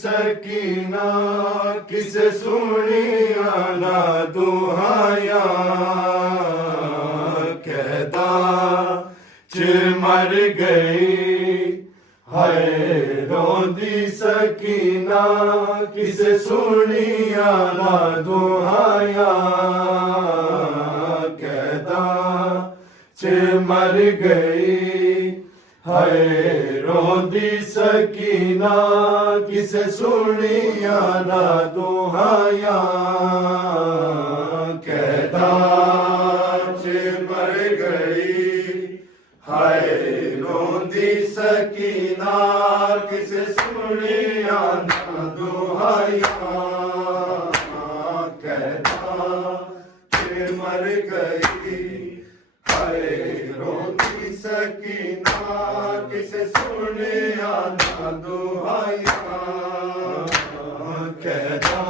सकीना किसे सुनिया ना दुहाया कहता मर गई हाय रोंदी सकीना किसे सुनिया ना दुहाया कहता मर गई हाय रोंदी सकीना किसे सुनिया ना दुहाया कहता मर गई हाय रोंदी सकीना किसे सुनिया ना दुहाया कहता मर गई हाय रोंदी सकीना किसे सुनिया ना दुहाया कहता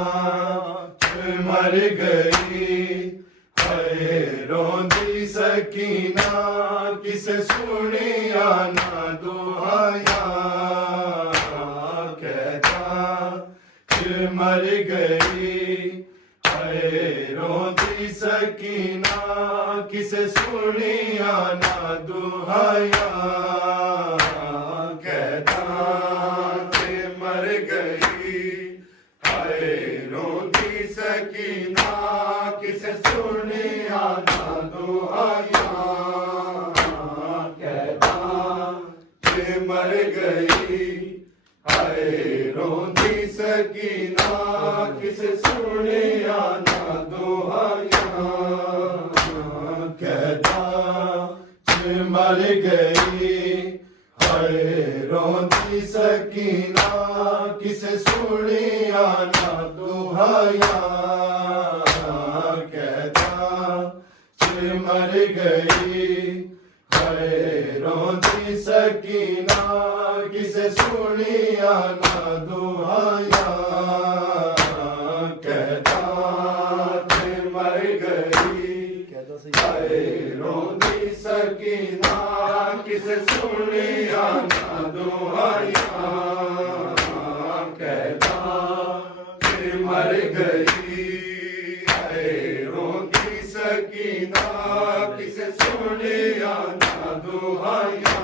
मर गई हाय रोंदी सकीना किसे सुनिया ना दुहाया कहता मर गई हाय रोंदी सकीना किसे सुनिया ना दुहाया कहता मर गई हाय रोंदी सकीना किसे सुनिया ना दुहाया कहता मर गई हाय रोंदी सकीना किसे सुनिया ना दुहाया कहता मर गई हाय रोंदी सकीना किसे सुनिया ना दुहाया कहता मर गई हाय रोंदी सकीना किसे सुनिया ना दुहाया कहता मर गई हाय रोंदी सकीना किसे सुनिया ना दुहाया कहता मर गई हाय रोंदी सकीना किसे सुनिया ना दुहाया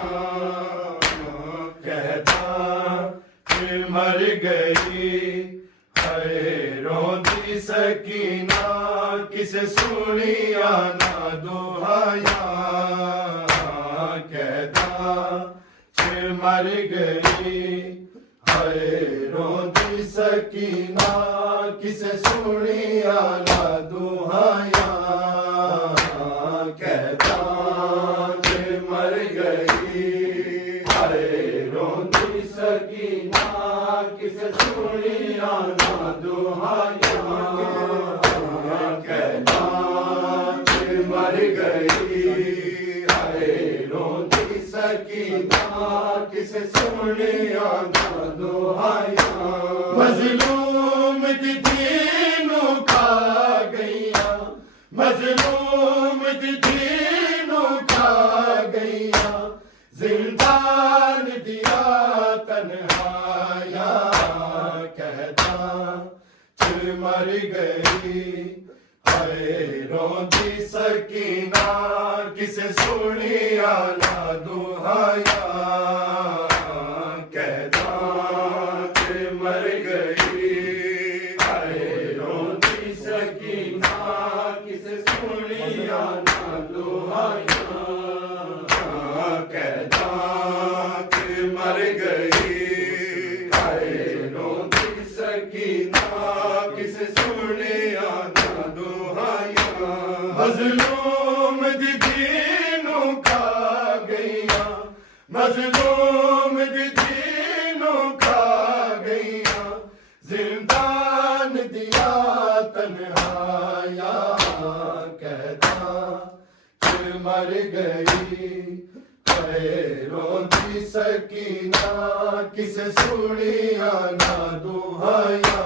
कहता मर गई हाय रोंदी सकीना किसे सुनिया ना दुहाया कहता मर गई हाय रोंदी सकीना किसे सुनिया ना दुहाया कहता मर गई हाय रोंदी सकीना किसे सुनिया ना दुहाया कहता मर गई हाय रोंदी सकीना किसे सुनिया ना दुहाया मजलूम दीनों खा गईया मजलूम दीनों खा गईया जिंदान दिया तन्हाया कहता मर गई हाय रोंदी सकीना किसे सुनिया ना दुहाया कहता मर गई हाय रोंदी सकीना किसे सुनिया ना दुहाया कहता मर गई हाय रोंदी सकीना किसे सुनिया ना दुहाया मजलूम दीनों खा गईया मजलूम दीनों खा गईया जिंदान दिया तन्हाया कहता मर गई हाय रोंदी सकीना किसे सुनिया ना दुहाया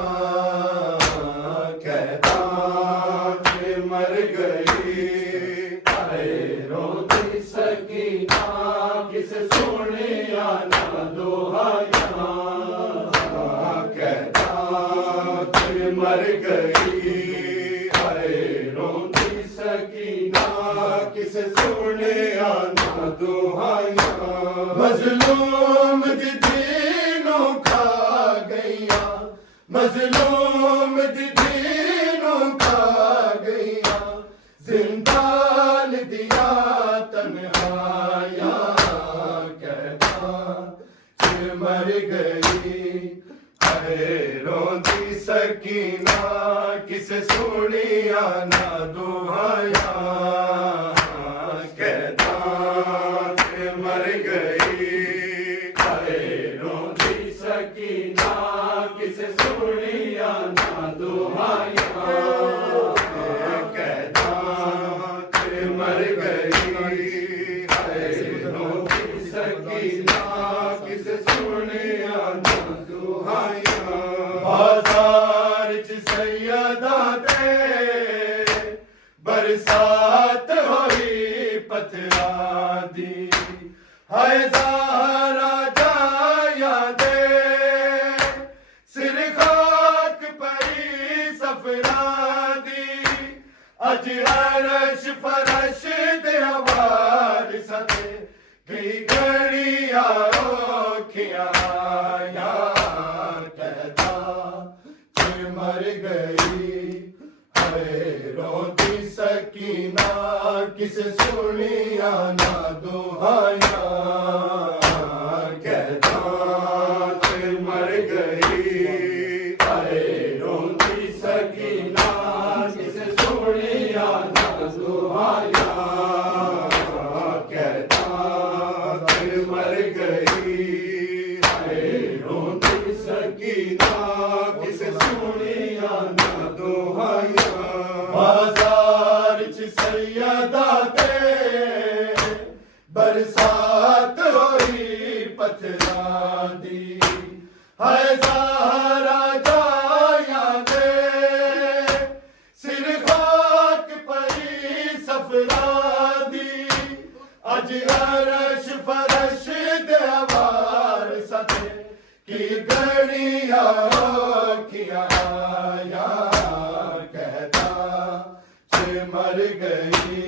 मर गई हाय रोंदी सकीना किसे सुने आना दुहाइयां मजलूम दी दीनों खा गईया मजलूम दी दीनों खा गईया जिंदान दिया तन्हाया कहता कि मर गई अरे रोंदी सकीना किसे सुनिया ना दुहाया कहता कि मर गई अरे रोंदी सकीना किसे सुनिया ना दुहाया कहता कि मर गई अरे रोंदी सकीना किसे सुनिया ना दुहाया बाजार च सैयदा दे बरसात होई पत्थरा दी हाय ज़हरा जाया दे सिर खाक पई सफरा दी अज अरश फरश दे हवार सते की घड़िया औखिया या कहता कि मर गई हाय रोंदी सकीना किसे सुनिया ना दुहाया कहता कि मर गई हाय रोंदी सकीना किसे सुनिया ना दुहाया कहता कि मर गई हाय रोंदी सकीना किसे सुनिया ना दुहाया बाजार च सैयदा ते बरसात होई पत्थरा दी हाय ज़हरा जाया दे सिर खाक पई सफरा दी अज अरश फरश दे हवार सते की घड़िया औखिया या कहता कि मर गई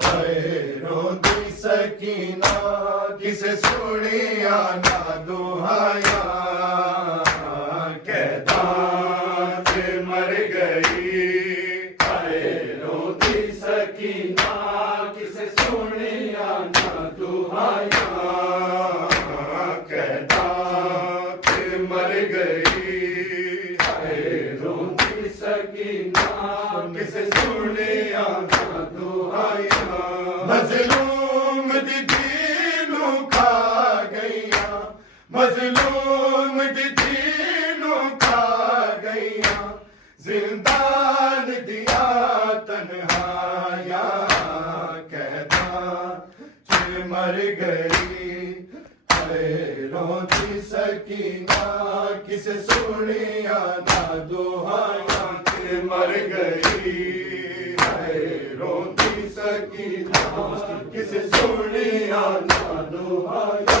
हाय रोंदी सकीना किसे सुनिया ना दुहाया कहता कि मर गई हाय रोंदी सकीना किसे सुनिया ना दुहाया कहता कि मर गई हाय रोंदी सकीना किसे सुनिया ना दुहाया मजलूम दी दीनों खा गईया मजलूम दी दीनों खा गईया जिंदान दिया तन्हाया कहता कि मर गई हाय रोंदी सकीना किसे सुनिया ना दुहाया कि मर गई हाय रोंदी सकीना किसे सुनिया ना दुहाया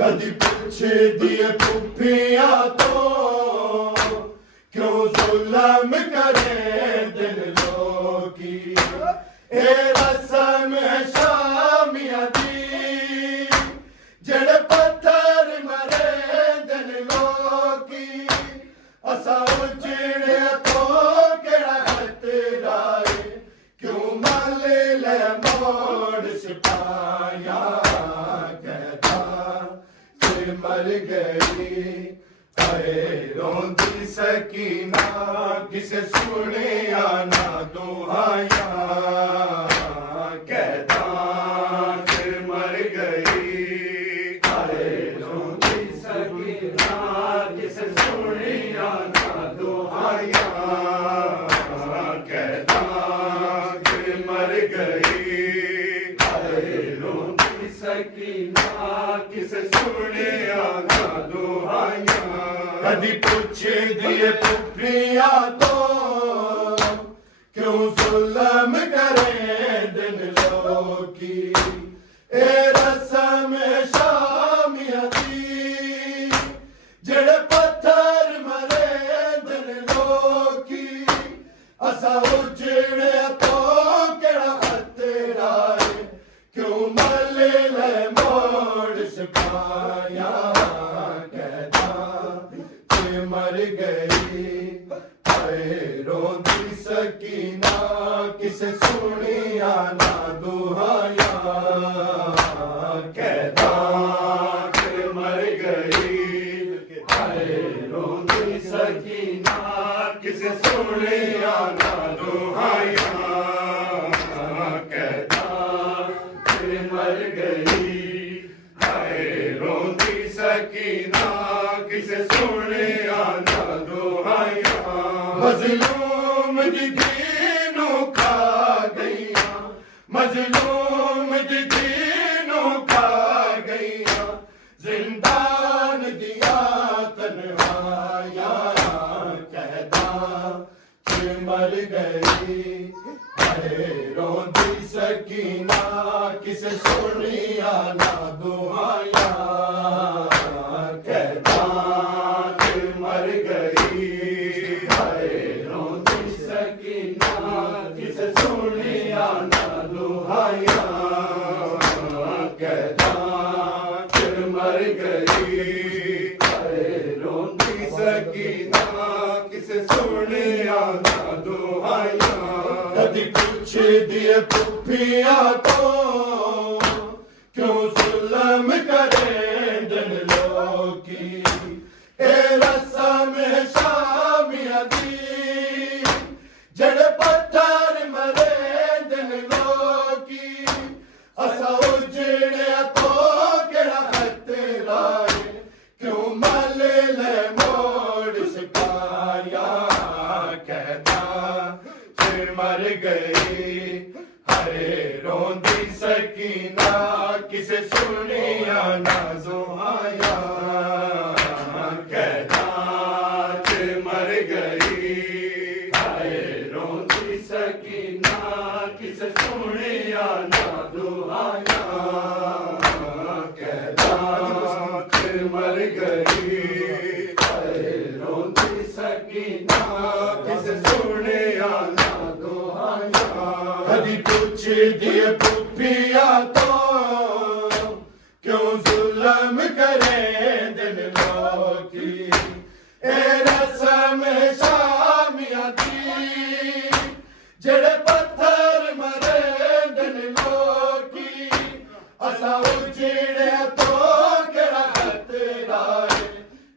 कदी पूछे दिए पुफिया तो क्यों जुल्म करे दिल लोगी ए रस्म है शामिया दी जड़े पत्थर मरे दिल लोगी असा उजड़े तो केड़ा हतराए क्यों मल ले मोड़ सिपाया कहता कि मर गई हाय रोंदी सकीना किसे सुनिया ना दुहाया कहता कि मर गई हाय रोंदी सकीना किसे सुनिया ना दुहाया कहता कि मर गई हाय रोंदी सकीना किसे सुनिया ना दुहाया कदी पूछे दिए पुफिया तो क्यों जुल्म करे दिन लोगी ए रस्म शामिया दी जड़े पत्थर मरे दिन लोग असा उजड़े तो केड़ा खतरा है, क्यों मल ले मोड़ सिपाया, कहता कि मर गई हाय रोंदी सकीना, किसे सुनिया ना दुहाया, कहता कि मर गई हाय रोंदी सकीना, किसे सुनिया ना दुहाया, कहता कि मर गई हाय रोंदी सकीना, किसे सुनिया ना दुहाया, मजलूम दी दीनू खा गईया, मजलूम दी दीनू खा गईया, जिंदान दिया तन्हाया, कहता कि मर गई हाय रोंदी सकीना, किसे सुनिया ना दुहाया, कहता कि मर गई हाय रोंदी सकीना, किसे सुनिया ना दुहाया, कहता कि मर गई हाय रोंदी सकीना, किसे सुनिया ना दुहाया, कदी कुछ दिए पुफिया तो क्यों जुल्म करे दिन लोकी, ए रस्म शामिया दी जड़े पत्थर मरे दिन लोकी, असा उजड़े तो केड़ा खतरा है, क्यों मल ले मोड़ सिपाया, कहता फिर मर गई हाय रोंदी सकीना, किसे सुनिया ना दुहाया, कहता फिर मर गई हाय रोंदी सकीना, किसे सुनिया ना दुहाया, कहता फिर मर गई हाय रोंदी सकीना, किसे सुनिया ना दुहाया, कदी पूछ दिए पुफिया तो क्यों जुल्म करे दिन लोकी, ए रस्म शामिया दी जड़े पत्थर मरे दिन लोकी, असा उजड़े तो केड़ा खतरा है,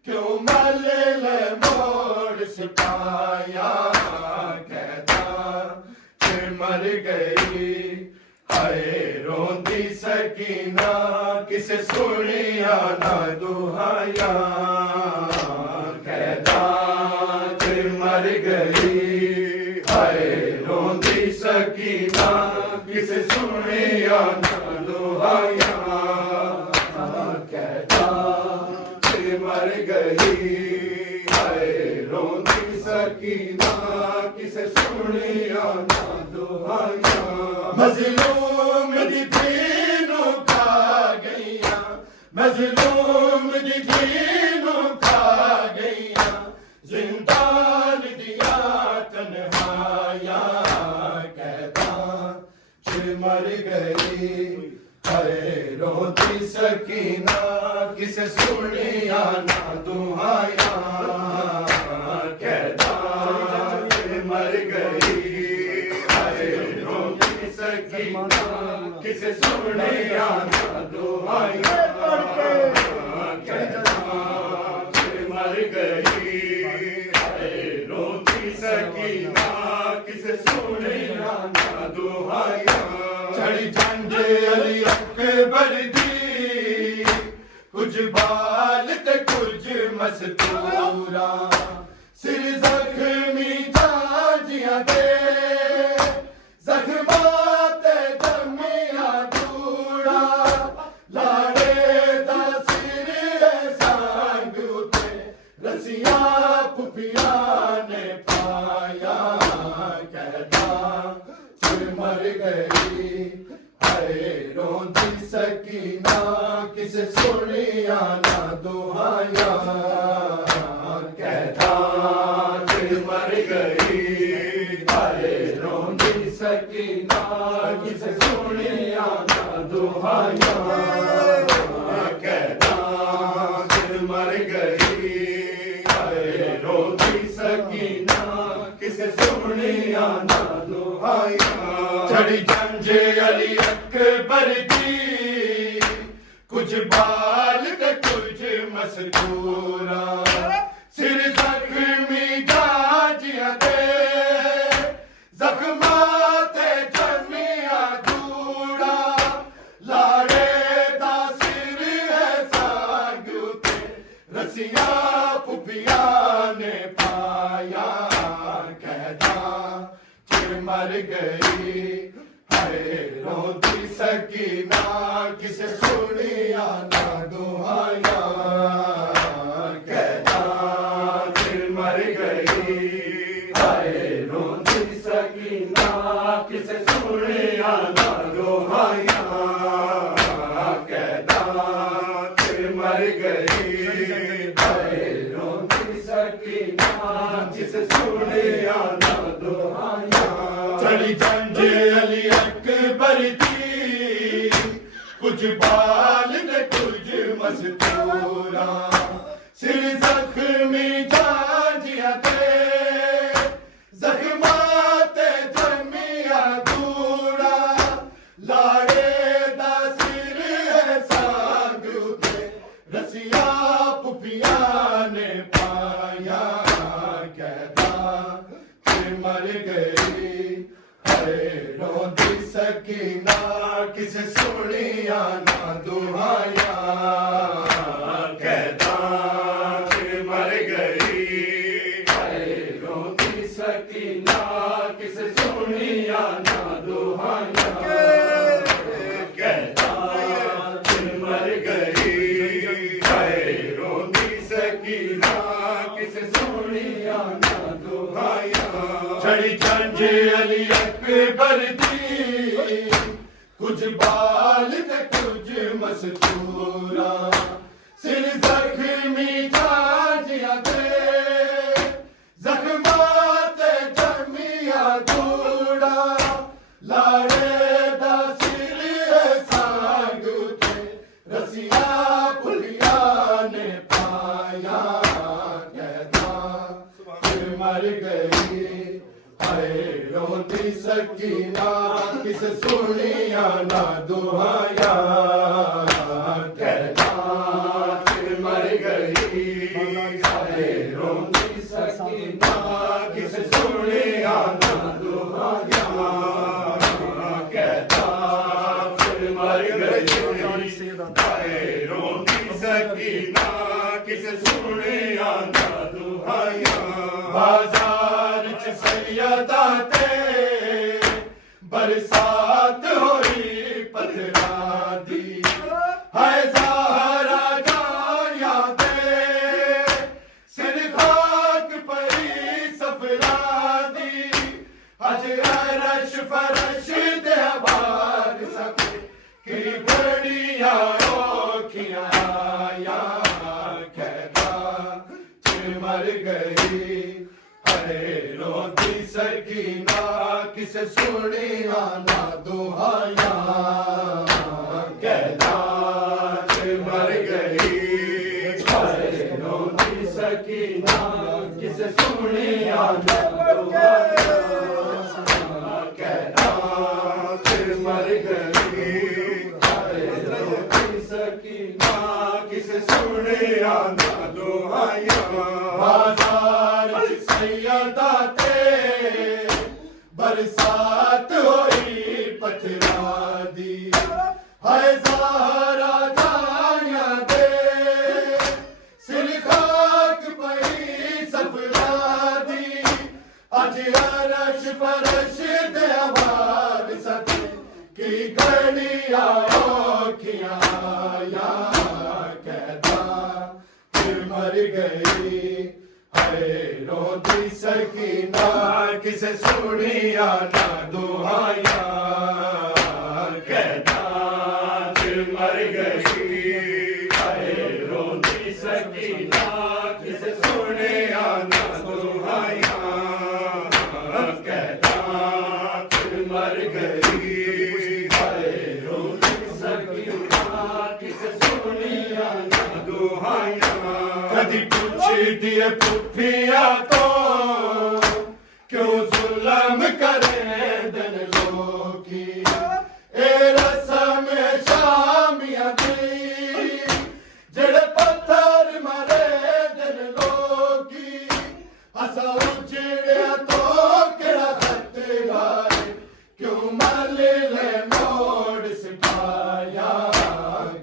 क्यों मल ले मोड़ सिपाया, कहता फिर मर गई हाय रोंदी सकीना, किसे सुनिया ना दुहाया, कहता फिर मर गई हाय रोंदी सकीना, किसे सुनिया ना दुहाया, कहता फिर मर गई हाय रोंदी सकीना, किसे सुनिया ना दुहाया, मजलूम दी दीनू खा गईया, मजलूम दी दीनू खा गईया, जिंदान दिया तन्हाया, कहता कि मर गई हाय रोंदी सकीना, किसे सुनिया ना दुहाया, कहता कि मर गई हाय रोंदी सकीना, किसे सुनिया ना दुहाया, कहता कि मर गई हाय रोंदी सकीना, किसे सुनिया ना दुहाया, चढ़ी झंडे अली अकबर दी कुछ बाल ते कुछ मस्तूरा, सिर जख्मी जाजिया दे जख्मात जमिया दूड़ा, लाड़े दा सिर सांग उते रसिया पुफिया ने पाया, कहता फिर मर गई हाय रोंदी सकीना, किसे सुनिया ना दुहाया, कहता फिर मर गई हाय रोंदी सकीना किसे सुनिया ना दुहाइया कहता दिल मर गई हाय रोंदी सकीना किसे सुनिया ना दुहाइया चढ़ी जंजे अली अकबर की कुछ बाल ते कुछ मसरूरा सिर जख्मी गाजिया दे जख्माते जमिया दूड़ा लाड़े दा सिर है सांगू ते रसिया पुपिया ने पाया कहता चिर मर गई हाय रोंदी सकीना किसे सुनिया ना दुहाइया कहता दिल मर गई हाय रोंदी सकीना किसे सुनिया ना दुहाइया कहता दिल मर गई हाय रोंदी सकीना किसे सुनिया ना दुहाइया चढ़ी जंजे अली अकबर की कुछ बाल ने कुछ मस्तूरा सिर जख्मी जाजिया दे जख्माते जमिया दूड़ा लाड़े दा सिर है सांगू ते रसिया पुपिया ने पाया कहता फिर मर गई हाय रोंदी सकीना किसे सुनिया ना दुहाइया कहता फिर मर गई हाय रोंदी सकीना किसे सुनिया ना दुहाइया कहता फिर मर गई हाय रोंदी सकीना किसे सुनिया ना दुहाइया चढ़ी जंजे अली अकबर दी कुछ बाल ते कुछ मस्तूरा सिर जख्मी जाजिया दे जख्माते जमिया दूड़ा लाड़े दा सिर है सांगू ते रसिया पुलिया ने पाया कहता फिर मर गई हाय रोंदी सकीना किसे सुनिया ना दुहाइया कहता फिर मर गई हाय रोंदी सकीना किसे सुनिया ना दुहाइया कहता फिर मर गई हाय रोंदी सकीना किसे सुनिया ना दुहाइया बाजार च सैयदा ते बरसात होई पथरा दी हाय ज़हरा जाया दे सिर खाक पई सफरा दी अज अरश फरश दे बार सके की घड़िया औखियां आया कहता चिर मर गई हाय रोंदी सकीना किसे सुनिया ना दुहाइया कहता चिर मर गई हाय रोंदी सकीना किसे सुनिया ना दुहाइया कहता चिर मर गई हाय रोंदी सकीना किसे सुनिया ना दुहाइया बाजार च सैयदा ते बरसात होई पथरा दी हाय ज़हरा जाया दे सिर खाक पई सफरा दी अज अरश फरश दे बार सके की घड़िया औखियां आया कहता फिर मर गई हाय रोंदी सकीना किसे सुनिया ना दुहाइया कहता फिर मर गई हाय रोंदी सकीना किसे सुनिया ना दुहाइया कहता दिए पुठिया तो क्यों जुल्म करे दिन लोकी ए रसम शामिया दी जेड़े पत्थर मारे दिन लोकी असा उजड़िया तो केड़ा खतरा क्यों मल ले मोड़ सिपाया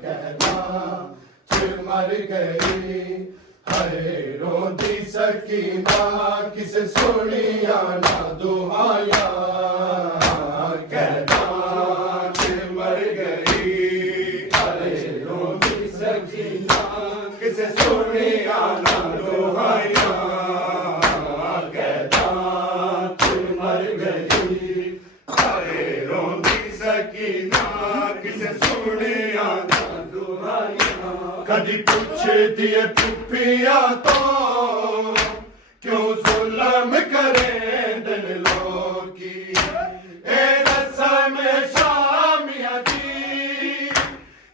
कहना चिर मर गई हरे रोंदी सकीना किसे सुनिया ना दुआया कहना चिर मर गई हरे रोंदी सकीना किसे सुनिया ना दुआया कहना चिर मर गई हरे रोंदी सकीना किसे सुनिया ना दुआया कदी पूछ दिए पुपिया तो क्यों जुल्म करे दिल लोकी ए रसम शामिया दी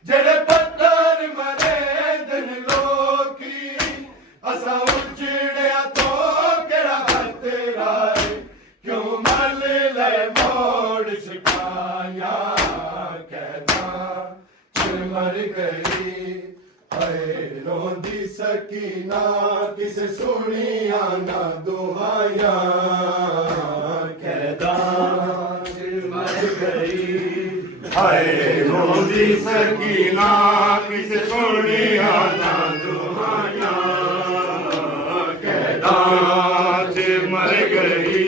जेड़े पत्थर मरे दिल लोकी असा उजड़िया तो केड़ा खतरा क्यों मल ले मोड़ सिपाया कहना चिर मर गई हाय रोंदी सकीना किसे सुनिया ना दुआया कहदा चिर मर गई हाय रोंदी सकीना किसे सुनिया ना दुआया कहदा चिर मर गई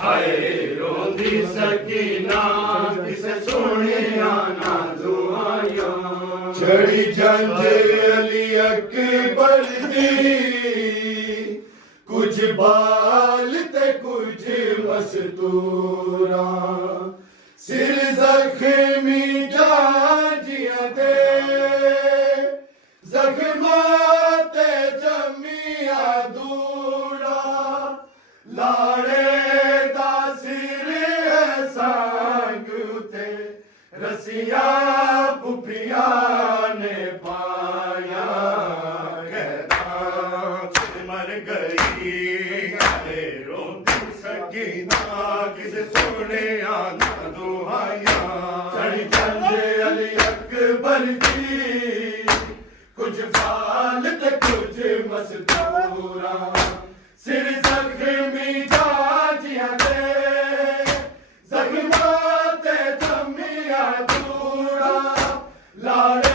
हाय रोंदी सकीना किसे सुनिया ना दुआया छड़ी जंज अली अकबर दी कुछ बाल ते कुछ मस्तूरा सिर जख्मी जाजिया दे जख्मा ते जमिया दूरा लाड़े दा सिर सांग ते रसिया पुपिया ने पाया कहना मर गई हरे रोंदी सकीना किसे सुने आना दुआया चढ़ी चंदे अली अकबर जी कुछ बाल ते कुछ मस्तूरा सिर जख्मी जाजिया दे जख्मा ते जमिया दूरा लाड़